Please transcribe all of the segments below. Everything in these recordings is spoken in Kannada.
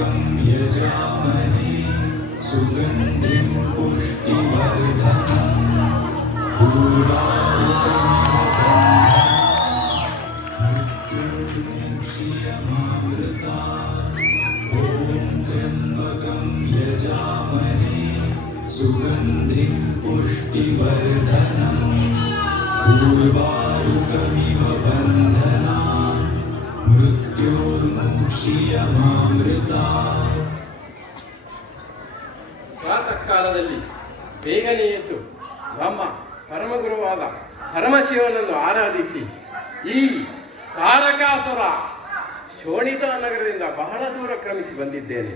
यजामहे सुगन्धिं पुष्टिवर्धनम् सुगन्धिं पुष्टिवर्धनम् उर्वारुकमिव बन्धनान् मृत्योर्मुक्षीयमामृतात्. ಪ್ರಾತಃ ಕಾಲದಲ್ಲಿ ಬೇಗನೆ ಎದ್ದು ನಮ್ಮ ಪರಮಗುರುವಾದ ಪರಮಶಿವನನ್ನು ಆರಾಧಿಸಿ ಈ ತಾರಕಾಸುರ ಶೋಣಿತ ನಗರದಿಂದ ಬಹಳ ದೂರ ಕ್ರಮಿಸಿ ಬಂದಿದ್ದೇನೆ.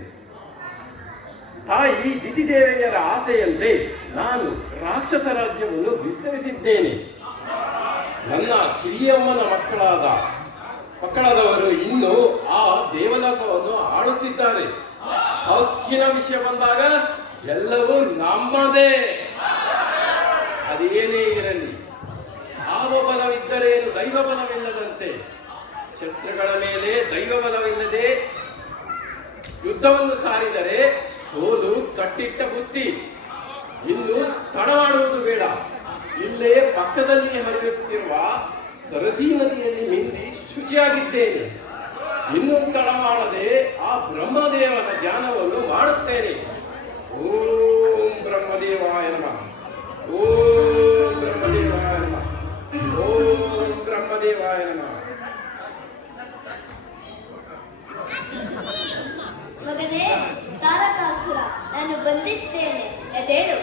ತಾಯಿ ದಿತಿದೇವಿಯರ ಆಸೆಯಂತೆ ನಾನು ರಾಕ್ಷಸ ರಾಜ್ಯವನ್ನು ವಿಸ್ತರಿಸಿದ್ದೇನೆ. ನನ್ನ ಕಿರಿಯಮ್ಮನ ಮಕ್ಕಳಾದವರು ಇನ್ನು ಆ ದೇವಲೋಕವನ್ನು ಆಳುತ್ತಿದ್ದಾರೆ. ಹಕ್ಕಿನ ವಿಷಯ ಬಂದಾಗ ಎಲ್ಲವೂ ನಮ್ಮದೇ. ಅದೇನೇ ಇರಲಿ, ಆವ ಬಲವಿದ್ದರೇನು ದೈವ ಬಲವಿಲ್ಲದಂತೆ. ಶತ್ರುಗಳ ಮೇಲೆ ದೈವ ಬಲವಿಲ್ಲದೆ ಯುದ್ಧವನ್ನು ಸಾರಿದರೆ ಸೋಲು ಕಟ್ಟಿಟ್ಟ ಬುತ್ತಿ. ಇನ್ನು ತಡ ಮಾಡುವುದು ಬೇಡ. ಇಲ್ಲೇ ಪಕ್ಕದಲ್ಲಿ ಹರಿಯುತ್ತಿರುವ ಸರಸೀ ನದಿಯಲ್ಲಿ ಮಿಂದಿ ಶುಚಿಯಾಗಿದ್ದೇನೆ. ಇನ್ನೂ ತಡ ಮಾಡದೆ ಆ ಬ್ರಹ್ಮದೇವನ ಧ್ಯಾನವನ್ನು ಮಾಡುತ್ತೇನೆ. ಓಂ ಬ್ರಹ್ಮದೇವಾಯ ನಮಃ, ಓಂ ಬ್ರಹ್ಮದೇವಾಯ ನಮಃ, ಓಂ ಬ್ರಹ್ಮದೇವಾಯ ನಮಃ. ಮಗನೇ ತಾರಕಾಸುರ, ನಾನು ಬಂದಿದ್ದೇನೆ, ಎದ್ದೇಳು.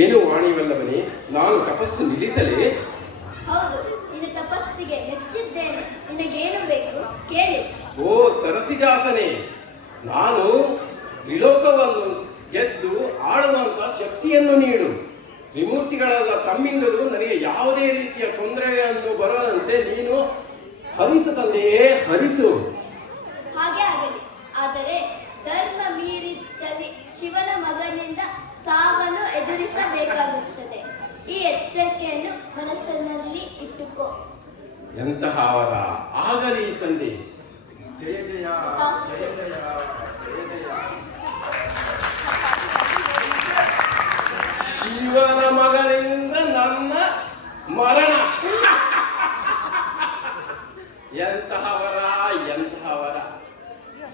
ಏನು ವಾಣಿವಲ್ಲವನೇ, ನಾನು ತಪಸ್ಸು ನಿಲ್ಲಿಸಲೇ? ಹೌದು, ನಿನ್ನ ತಪಸ್ಸಿಗೆ ಮೆಚ್ಚಿದ್ದೇನೆ. ನಿನಗೇನು ಬೇಕು ಕೇಳಿ. ಓ ಸರಸಿಜಾಸನೆ, ನಾನು ತ್ರಿಲೋಕವನ್ನು ಗೆದ್ದು ಆಳುವಂತ ಶಕ್ತಿಯನ್ನು ನೀಡು. ತ್ರಿಮೂರ್ತಿಗಳಾದ ತಮ್ಮಿಂದಲೂ ನನಗೆ ಯಾವುದೇ ರೀತಿಯ ತೊಂದರೆಯನ್ನು ಬರದಂತೆ ನೀನು ಹರಿಸು ತಂದೆಯೇ, ಹರಿಸು. ಹಾಗೆ ಆಗಲಿ. ಆದರೆ ಧರ್ಮ ಮೀರಿದಲ್ಲಿ ಶಿವನ ಮಗನಿಂದ ಸಾವನ್ನು ಎದುರಿಸಬೇಕಾಗುತ್ತದೆ. ಈ ಎಚ್ಚರಿಕೆಯನ್ನು ಮನಸ್ಸಿನಲ್ಲಿ ಇಟ್ಟುಕೋ. ಎಂತಹ ಅವರ ಆಗಲಿ ತಂದೆ. ಜಯ ಜಯ ಜಯ ಜಯ ಜಯ ಜಯ. ಶಿವನ ಮಗನಿಂದ ನನ್ನ ಮರಣ. ಎಂತಹವರ ಎಂತಹವರ.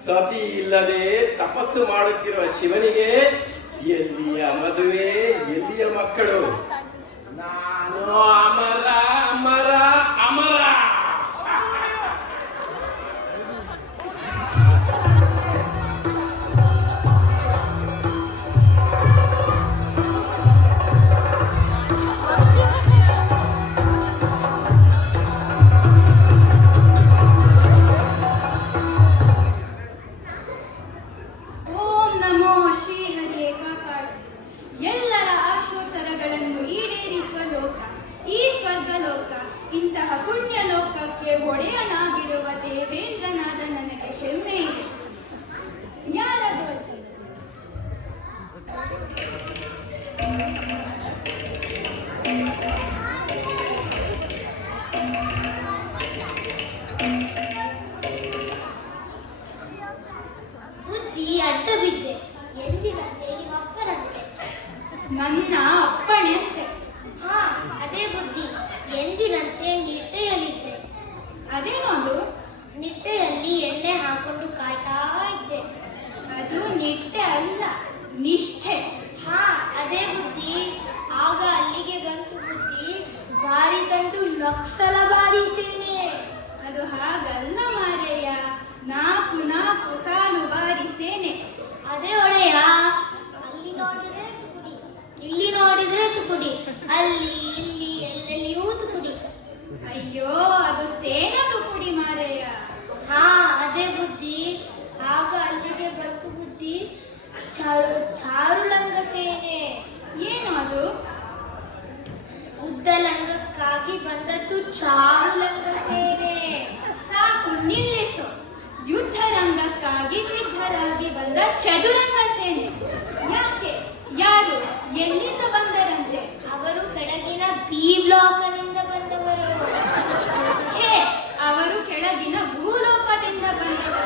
ಸತಿ ಇಲ್ಲದೆ ತಪಸ್ಸು ಮಾಡುತ್ತಿರುವ ಶಿವನಿಗೆ ಎಲ್ಲಿಯ ಮದುವೆ, ಎಲ್ಲಿಯ ಮಕ್ಕಳು? ನಾನು ಅಮರ ಅಮರ ಅಮರ. ಒಡೆಯನಾಗಿರುವ ದೇವೇಂದ್ರನಾದ ನನಗೆ ಹೆಮ್ಮೆ ಇದೆ. ಜ್ಞಾನದೊಂದಿಗೆ ಬುದ್ಧಿ ಅಡ್ಡ ಬಿದ್ದೆ. ಎಂದಿನಂತೆ ನಿಮ್ಮ ಅಪ್ಪನಂತೆ. ನನ್ನ ಅಪ್ಪಣೆಯಂತೆ. ಹಾ, ಅದೇ ಬುದ್ಧಿ. ಎಂದಿನಂತೆ ನಿಟ್ಟೆಯಲ್ಲಿದ್ದೆ. ಅದೇನೊಂದು? ನಿಟ್ಟೆಯಲ್ಲಿ ಎಣ್ಣೆ ಹಾಕೊಂಡು ಕಾಯ್ತಾ ಇದ್ದೆ. ಅದು ನಿಟ್ಟೆ ಅಲ್ಲ, ನಿಷ್ಠೆ. ಹಾ, ಅದೇ ಬುದ್ಧಿ. ಆಗ ಅಲ್ಲಿಗೆ ಬಂತು ಬುದ್ಧಿ. ಬಾರಿ ತಂಡು ನಕ್ಸಲ ಬಾರಿಸೇನೆ. ಅದು ಹಾಗಲ್ಲ ಮಾರಯ್ಯ, ನಾಲ್ಕು ನಾಲ್ಕು ಸಾಲು ಬಾರಿ ಸೇನೆ. ಅದೇ ಒಡೆಯ. ಅಲ್ಲಿ ನೋಡಿದ್ರೆ ತುಕುಡಿ, ಇಲ್ಲಿ ನೋಡಿದ್ರೆ ತುಕುಡಿ, ಅಲ್ಲಿ ಇಲ್ಲಿ ಎಲ್ಲೆಲ್ಲಿಯೂ ತುಕುಡಿ. ಅಯ್ಯೋ, ಅದು ಸೇನಾ ತುಕುಡಿ ಮಾರಯ್ಯ. ಹಾ, ಅದೇ ಬುದ್ಧಿ. ಆಗ ಅಲ್ಲಿಗೆ ಬಂತು ಬುದ್ಧಿ. ಚಾರುಲಂಗ ಸೇನೆ. ಏನು ಅದು? ಉದ್ದಲಂಗಕ್ಕಾಗಿ ಬಂದದ್ದು ಚಾರುಲಂಗ ಸೇನೆ. ಸಾಕು, ನಿಲ್ಲಿಸು. ಯುದ್ಧ ರಂಗಕ್ಕಾಗಿ ಸಿದ್ಧರಾಗಿ ಬಂದ ಚದುರಂಗ ಸೇನೆ. ಯಾಕೆ? ಯಾರು? ಎಲ್ಲಿಂದ ಬಂದರಂತೆ? ಅವರು ಕೆಳಗಿನ ಬಿ ಬ್ಲಾಕ್ನಿಂದ ಬಂದವರು. ಛೇ, ಅವರು ಕೆಳಗಿನ ಭೂಲೋಕದಿಂದ ಬಂದವರು.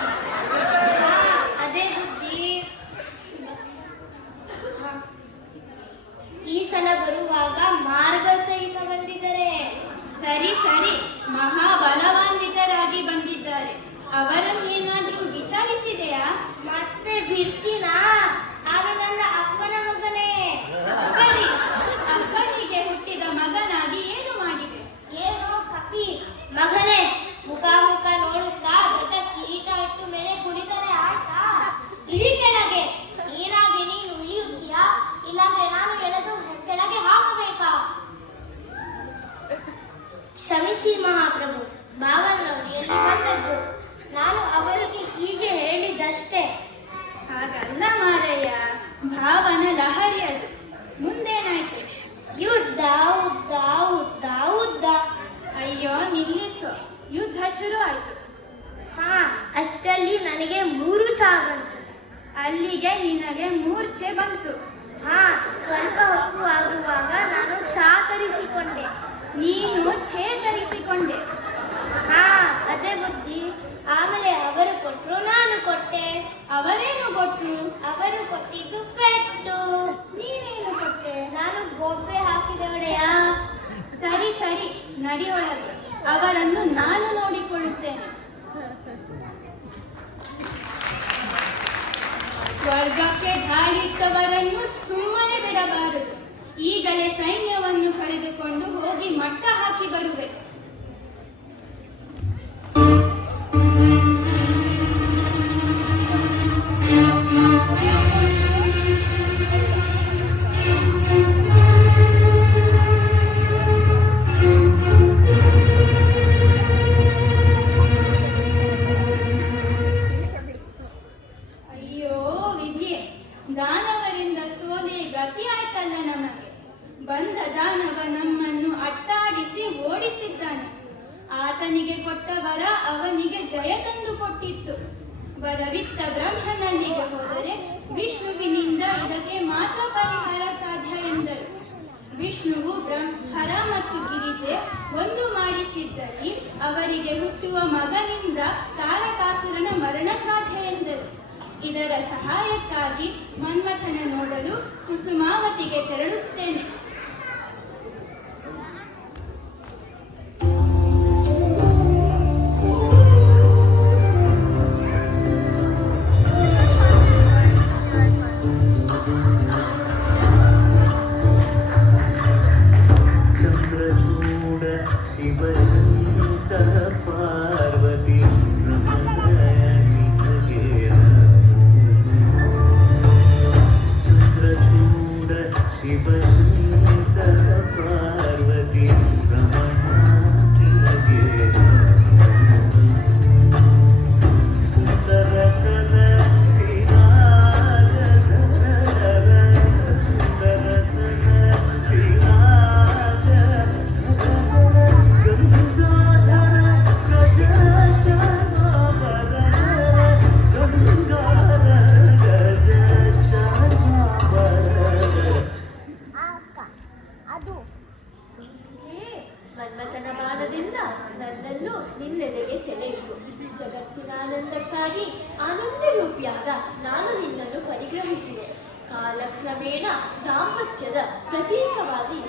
ಅವರನ್ನೇನಾದರೂ ವಿಚಾರಿಸಿದೆಯಾ? ಮತ್ತೆ ಬಿಡ್ತೀನಾ? ಅವನು ನನ್ನ ಅಪ್ಪನ ಮಗನೇ. ಸರಿ, ಅಪ್ಪನಿಗೆ ಹುಟ್ಟಿದ ಮಗನಾಗಿ ಏನು ಮಾಡಿದೆ? ಏನೋ ಕಸಿ ಮಗನೇ, ಮುಖ ಮುಖ ನೋಡುತ್ತಾ ದೊಡ್ಡ ಕಿರೀಟ ಇಟ್ಟು ಮೇಲೆ ಕುಳಿತರೆ ಆಯ್ತಾ? ಇಳಿ ಕೆಳಗೆ. ನೀನಾಗಿ ನೀನು ಇಳಿಯುತ್ತೀಯಾ? ಇಲ್ಲಾಂದ್ರೆ ನಾನು ಎಳೆದು ಕೆಳಗೆ ಹಾಕಬೇಕಾ? ಕ್ಷಮಿಸಿ ಮಹಾಪ್ರಭು, ಭಾವನವರು ಎಲ್ಲಿ ಬಂದದ್ದು? ನಾನು ಅವರಿಗೆ ಹೀಗೆ ಹೇಳಿದ್ದಷ್ಟೇ. ಹಾಗಲ್ಲ ಮಾರಯ್ಯ, ಭಾವನ ಲಹರಿ ಅದು. ಮುಂದೇನಾಯ್ತು? ಯುದ್ಧ ಉದ್ದ ಉದ್ದ ಉದ್ದ. ಅಯ್ಯೋ ನಿಲ್ಲಿಸು, ಯುದ್ಧ ಶುರು ಆಯ್ತು. ಹಾ, ಅಷ್ಟರಲ್ಲಿ ನನಗೆ 3 ಚಾವು ಬಂತು. ಅಲ್ಲಿಗೆ ನಿನಗೆ ಮೂರ್ಛೆ ಬಂತು. ಹಾ, ಸ್ವಲ್ಪ ಹೊತ್ತು ಆಗುವಾಗ ನಾನು ಚಾಕರಿಸಿಕೊಂಡೆ. ನೀನು ಚೇತರಿಸಿಕೊಂಡೆ. ಹಾ, ಅದೇ ಬುದ್ಧಿ. ಆಮೇಲೆ ಅವರು ಕೊಟ್ಟರು, ನಾನು ಕೊಟ್ಟೆ. ಅವರೇನು ಕೊಟ್ಟು? ಅವರು ಕೊಟ್ಟಿದ್ದು ಪೆಟ್ಟು. ನೀನೇನು ಕೊಟ್ಟೆ? ನಾನು ಗೊಂಬೆ ಹಾಕಿದೆ ಒಡೆಯ. ಸರಿ ಸರಿ, ನಡಿಯೊಳಗೆ. ಅವರನ್ನು ನಾನು ನೋಡಿಕೊಳ್ಳುತ್ತೇನೆ. ಸ್ವರ್ಗಕ್ಕೆ ಧಾಳಿಟ್ಟವರನ್ನು ಸುಮ್ಮನೆ ಬಿಡಬಾರದು. ಈಗಲೇ ಸೈನ್ಯವನ್ನು ಕರೆದುಕೊಂಡು ಹೋಗಿ ಮಟ್ಟ ಹಾಕಿ ಬರುವೆ. ಅಯ್ಯೋ ವಿಧಿಯೇ, ದಾನವರಿಂದ ಸೋಲೆ ಗತಿ ಆಯ್ತಲ್ಲ ನಮಗೆ. ಬಂದ ದಾನವ ನಮ್ಮನ್ನು ಅಟ್ಟಾಡಿಸಿ ಓಡಿಸಿದ್ದಾನೆ. ಆತನಿಗೆ ಕೊಟ್ಟ ವರ ಅವನಿಗೆ ಜಯ ತಂದು ಕೊಟ್ಟಿತ್ತು. ವರವಿತ್ತ ಬ್ರಹ್ಮನಲ್ಲಿಗೆ ಹೋದರೆ ವಿಷ್ಣುವಿನಿಂದ ಇದಕ್ಕೆ ಮಾತ್ರ ಪರಿಹಾರ ಸಾಧ್ಯ ಎಂದರು. ವಿಷ್ಣುವು ಹರ ಮತ್ತು ಗಿರಿಜೆ ಒಂದು ಮಾಡಿಸಿದ್ದಲ್ಲಿ ಅವರಿಗೆ ಹುಟ್ಟುವ ಮಗನಿಂದ ತಾರಕಾಸುರನ ಮರಣ ಸಾಧ್ಯ ಎಂದರು. ಇದರ ಸಹಾಯಕ್ಕಾಗಿ ಮನ್ಮಥನ ನೋಡಲು ಕುಸುಮಾವತಿಗೆ ತೆರಳುತ್ತೇನೆ. ಮನ್ಮಥನ ಬಾಣದಿಂದ ನನ್ನನ್ನು ನಿನ್ನೆಡೆಗೆ ಸೆಳೆಯಿತು. ಜಗತ್ತಿನ ಆನಂದಕ್ಕಾಗಿ ಆನಂದ ರೂಪಿಯಾದ ನಾನು ನಿನ್ನನ್ನು ಪರಿಗ್ರಹಿಸಿದೆ. ಕಾಲಕ್ರಮೇಣ ದಾಂಪತ್ಯದ ಪ್ರತೀಕವಾಗಿ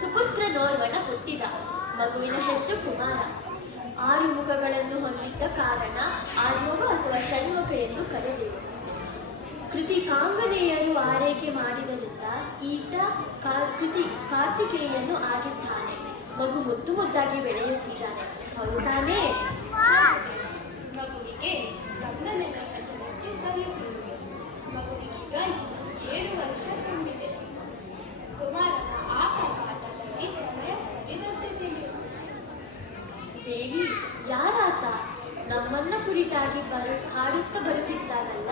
ಸುಪುತ್ರನೋರ್ವನ ಹುಟ್ಟಿದ. ಮಗುವಿನ ಹೆಸರು ಕುಮಾರ. 6 ಮುಖಗಳನ್ನು ಹೊಂದಿದ್ದ ಕಾರಣ ಆರ್ಮುಗ ಅಥವಾ ಷಣ್ಮುಖ ಎಂದು ಕರೆದೆವು. ಕೃತಿ ಕಾಂಗನೇಯರು ಆರೈಕೆ ಮಾಡಿದರಿಂದ ಈತ ಕೃತಿ ಕಾರ್ತಿಕೇಯನು ಆಗಿದ್ದಾನೆ. ಮಗು ಮುದ್ದು ಮುದ್ದಾಗಿ ಬೆಳೆಯುತ್ತಿದ್ದಾನೆ. ಹೌದು ತಾನೇ? ಮಗುವಿಗೆ ಸ್ಕಂದನೆಂಬ ಹೆಸರಿಟ್ಟು ಕರೆಯುತ್ತಿರುವೆ. ಮಗುವಿಗೀಗ 7 ವರ್ಷ ತುಂಬಿದೆ. ಕುಮಾರನ ಆಟ ಪಾಠದಲ್ಲಿ ಸಮಯ ಸರಿದಂತೆ ತಿಳಿಯುವುದು. ದೇವಿ, ಯಾರಾತ? ನಮ್ಮನ್ನ ಕುರಿತಾಗಿ ಹಾಡುತ್ತಾ ಬರುತ್ತಿದ್ದಾನಲ್ಲ.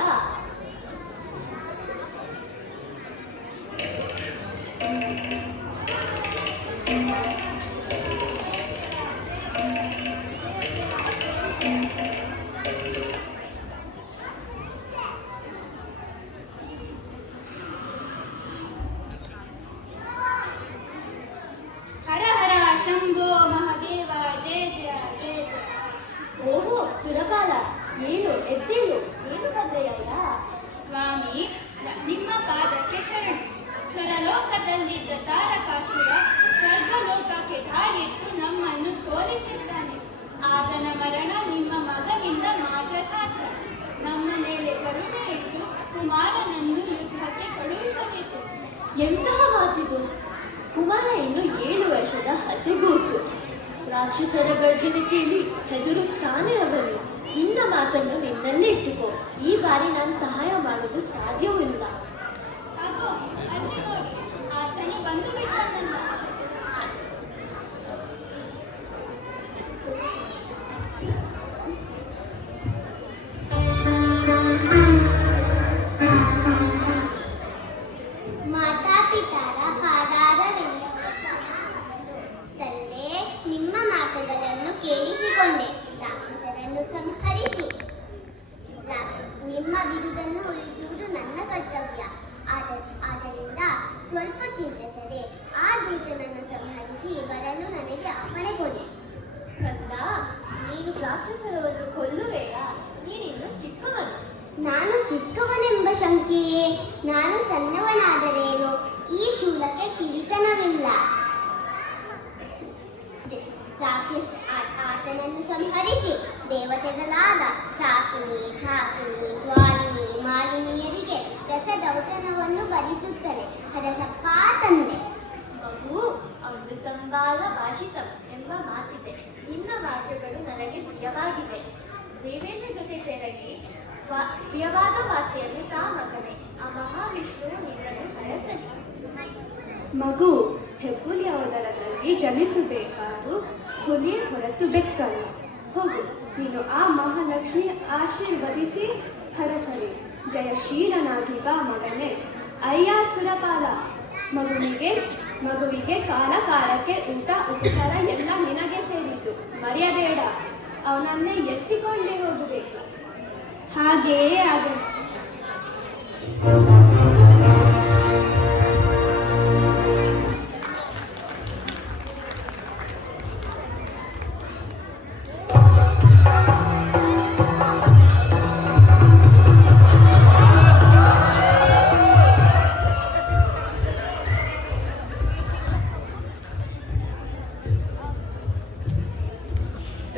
ಹರ ಹರ ಶಂಭೋ ಮಹಾದೇವ, ಜಯ ಜಯ ಜಯ ಜಯ. ಓಹೋ ಸುರಪಾಲ, ಏನು ಎದ್ದೇಳು, ಏನು ಬಂದೆಯಲ್ಲ? ಸ್ವಾಮಿ, ನಿಮ್ಮ ಪಾದಕ್ಕೆ ಶರಣು. ಸ್ವರಲೋಕದಲ್ಲಿದ್ದ ತಾರಕಾಸುರ ಸ್ವರ್ಗಲೋಕಕ್ಕೆ ದಾಳಿಟ್ಟು ನಮ್ಮನ್ನು ಸೋಲಿಸಿದ್ದಾನೆ. ಆತನ ಮರಣ ನಿಮ್ಮ ಮಗನಿಂದ ರಾಕ್ಷಸರ ಗರ್ಜನೆ ಕೇಳಿ ಹೆದರುತ್ತಾನೆ ಅವನು. ನಿನ್ನ ಮಾತನ್ನು ನಿನ್ನಲ್ಲೇ ಇಟ್ಟುಕೋ. ಈ ಬಾರಿ ನಾನು ಸಹಾಯ ಮಾಡಲು ಸಾಧ್ಯವಿಲ್ಲ. ಅದು ಅಲ್ಲಿ ನೋಡಿ, ಆತನು ಬಂದು ಬಿಟ್ಟನಲ್ಲ. ಮಾತಾಪಿತಾರ ಪಾದಾರವಿಲ್ಲ. ತಂದೆ, ನಿಮ್ಮ ಮಾತುಗಳನ್ನು ಕೇಳಿಸಿಕೊಂಡೆ. ರಾಕ್ಷಸರನ್ನು ಸಂಹರಿಸಿ ನಿಮ್ಮ ಬಿರುದನ್ನು ಉಳಿಸುವುದು ನನ್ನ ಕರ್ತವ್ಯ. ಆದ್ದರಿಂದ ಸ್ವಲ್ಪ ಚಿಂತಿಸದೆ ಆ ದೂತನನ್ನು ಸಂಹರಿಸಿ ಬರಲು ನನಗೆ ಅಪ್ಪಣೆ ಕೊಡಿ. ಕಂದ, ನೀನು ರಾಕ್ಷಸರವನ್ನು ಕೊಲ್ಲುವೆಯ? ನೀನಿನ್ನು ಚಿಕ್ಕವನು. ನಾನು ಚಿಕ್ಕವನೆಂಬ ಶಂಕೆಯೇ? ನಾನು ಸಣ್ಣವನಾದರೇನು? ಈ ಶೂಲಕ್ಕೆ ಕಿರಿತನವಿಲ್ಲ. ಆತನನ್ನು ಸಂಹರಿಸಿ ದೇವತೆಗಳಾದ ಶಾಕಿನಿ, ಠಾಕಿನಿ, ಜ್ವಾಲಿನಿ, ಮಾಲಿನಿಯರಿಗೆ ರಸದೌತಣವನ್ನು ಭರಿಸುತ್ತನೆ. ಹರಸಪ್ಪ ತಂದೆ. ಮಗು, ಅಮೃತಂಬಾಲ ಭಾಷಿತಂ ಎಂಬ ಮಾತಿದೆ. ನಿನ್ನ ವಾಕ್ಯಗಳು ನನಗೆ ಪ್ರಿಯವಾಗಿವೆ. ದೇವೇಂದ್ರ ಜೊತೆ ತೆರಳಿ ಪ್ರಿಯವಾದ ವಾರ್ತೆಯನ್ನು ತಾ ಮಗನೇ. ಆ ಮಹಾವಿಷ್ಣುವು ನಿನ್ನನ್ನು ಹರಸಲಿ. ಮಗು, ಹೆಬ್ಬುಲಿ ಯಾವುದರ ತಂಗಿ ಜನಿಸಬೇಕಾದ್ದು ಹುಲಿಯ ಹೊರತು ಬೆಕ್ಕಲ್ಲ. ಹೋಗು, ನೀನು ಆ ಮಹಾಲಕ್ಷ್ಮಿ ಆಶೀರ್ವದಿಸಿ ಹರಸಲಿ. ಜಯಶೀಲನಾಗಿ ಬಾ ಮಗನೇ. ಅಯ್ಯ ಸುರಪಾಲ, ಮಗುವಿಗೆ ಕಾಲ ಕಾಲಕ್ಕೆ ಊಟ ಉಪಚಾರ ಎಲ್ಲ ನಿನಗೆ ಸೇರಿದ್ದು. ಮರೆಯಬೇಡ. ಅವನನ್ನೇ ಎತ್ತಿಕೊಂಡೇ ಹೋಗಬೇಕು. ಹಾಗೆಯೇ ಆಗಲಿ.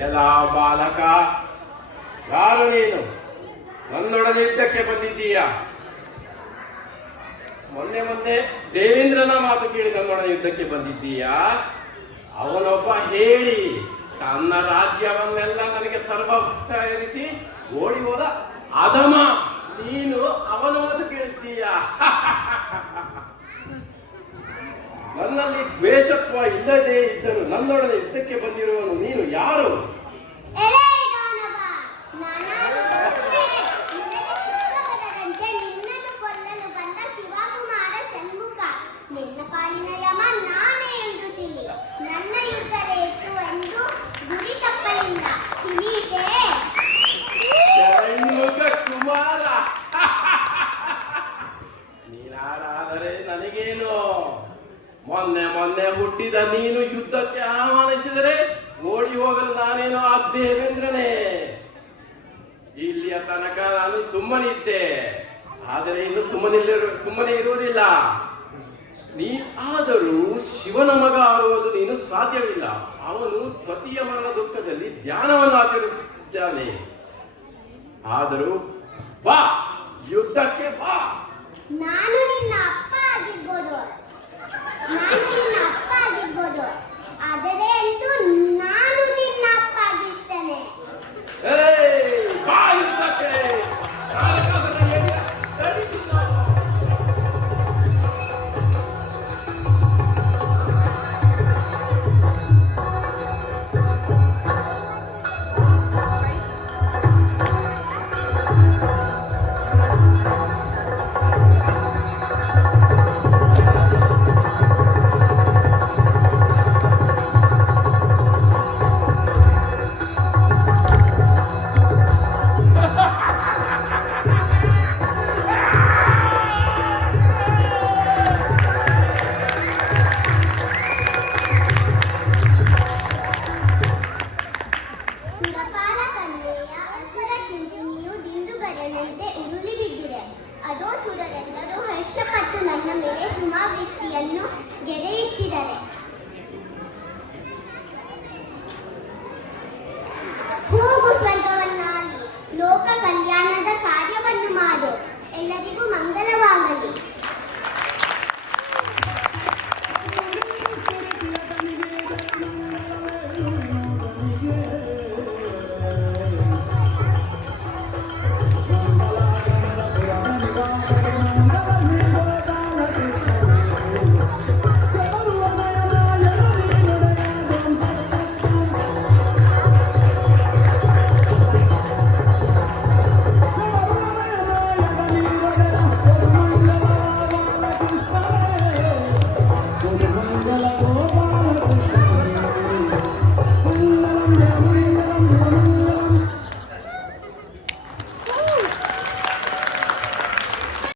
ಎಲ್ಲ ಬಾಲಕ, ಯಾರು ನೀನು? ನನ್ನೊಡನೆ ಯುದ್ಧಕ್ಕೆ ಬಂದಿದ್ದೀಯಾ? ಮೊನ್ನೆ ದೇವೇಂದ್ರನ ಮಾತು ಕೇಳಿ ನನ್ನೊಡನೆ ಯುದ್ಧಕ್ಕೆ ಬಂದಿದ್ದೀಯಾ? ಅವನೊಬ್ಬ ಹೇಳಿ ತನ್ನ ರಾಜ್ಯವನ್ನೆಲ್ಲ ನನಗೆ ಸರ್ವಸರಿಸಿ ಓಡಿ ಹೋದ ಅಧಮ. ನೀನು ಅವನ ಮಾತು ಕೇಳಿದ್ದೀಯಾ? ನನ್ನಲ್ಲಿ ದ್ವೇಷತ್ವ ಇಲ್ಲದೆ ಇದ್ದರು ನನ್ನೊಡನೆ ಯುದ್ಧಕ್ಕೆ ಬಂದಿರುವನು ನೀನು ಯಾರು? ನಿನ್ನನ್ನು ಕೊಲ್ಲಲು ಬಂದ ಶಿವಕುಮಾರ ಷಣ್ಮುಖ. ನಿನ್ನ ಪಾಲಿನ ಯಮ ನಾನೇ ಎಂದು ತಿಳಿ. ನನ್ನ ಯುದ್ಧ ರೇತು ಎಂದು ಗುರಿ ತಪ್ಪಲಿಲ್ಲ. ತಿಳಿಯಿತೆ? ಷಣ್ಮುಖ ಕುಮಾರ, ನೀನಾರಾದರೆ ನನಗೇನು? ಮೊನ್ನೆ ಹುಟ್ಟಿದ ನೀನು ಯುದ್ಧಕ್ಕೆ ಆಹ್ವಾನಿಸಿದರೆ ಓಡಿ ಹೋಗಲು ನಾನೇನೋ ಆ ದೇವೇಂದ್ರನೇ. ಇಲ್ಲಿಯ ತನಕ ನಾನು ಸುಮ್ಮನಿದ್ದೆ, ಆದರೆ ಇನ್ನು ಸುಮ್ಮನೆ ಇರುವುದಿಲ್ಲ. ನೀ ಆದರೂ ಶಿವನ ಮಗ ಆಗುವುದು ನೀನು ಸಾಧ್ಯವಿಲ್ಲ. ಅವನು ಸ್ವತಿಯ ಮರಣ ದುಃಖದಲ್ಲಿ ಧ್ಯಾನವನ್ನು ಆಚರಿಸುತ್ತಿದ್ದಾನೆ. ಆದರೂ ಬಾ, ಯುದ್ಧಕ್ಕೆ ಬಾ. ನಾನು ನಿನ್ನ ಅಪ್ಪ ಆಗಿರ್ಬೋದು, ಆದರೆ ಎಂದು ನಾನು ನಿನ್ನ ಅಪ್ಪ ಆಗಿರ್ತೇನೆ. ಬಾ ಯುದ್ಧಕ್ಕೆ. ಸುರಪಾಲ ಕನ್ಯೆಯ ಅಸುರ ಕಿಂಕಿಣಿಯು ದಿಂಡುಗರನಂತೆ ಉರುಳಿ ಬಿದ್ದಿದೆ. ಅದೋ ಸುರರೆಲ್ಲರೂ ಹರ್ಷಪಟ್ಟು ನನ್ನ ಮೇಲೆ ಹಿಮಾವೃಷ್ಟಿಯನ್ನು ಗೆರೆಯಿಟ್ಟಿದ್ದಾರೆ.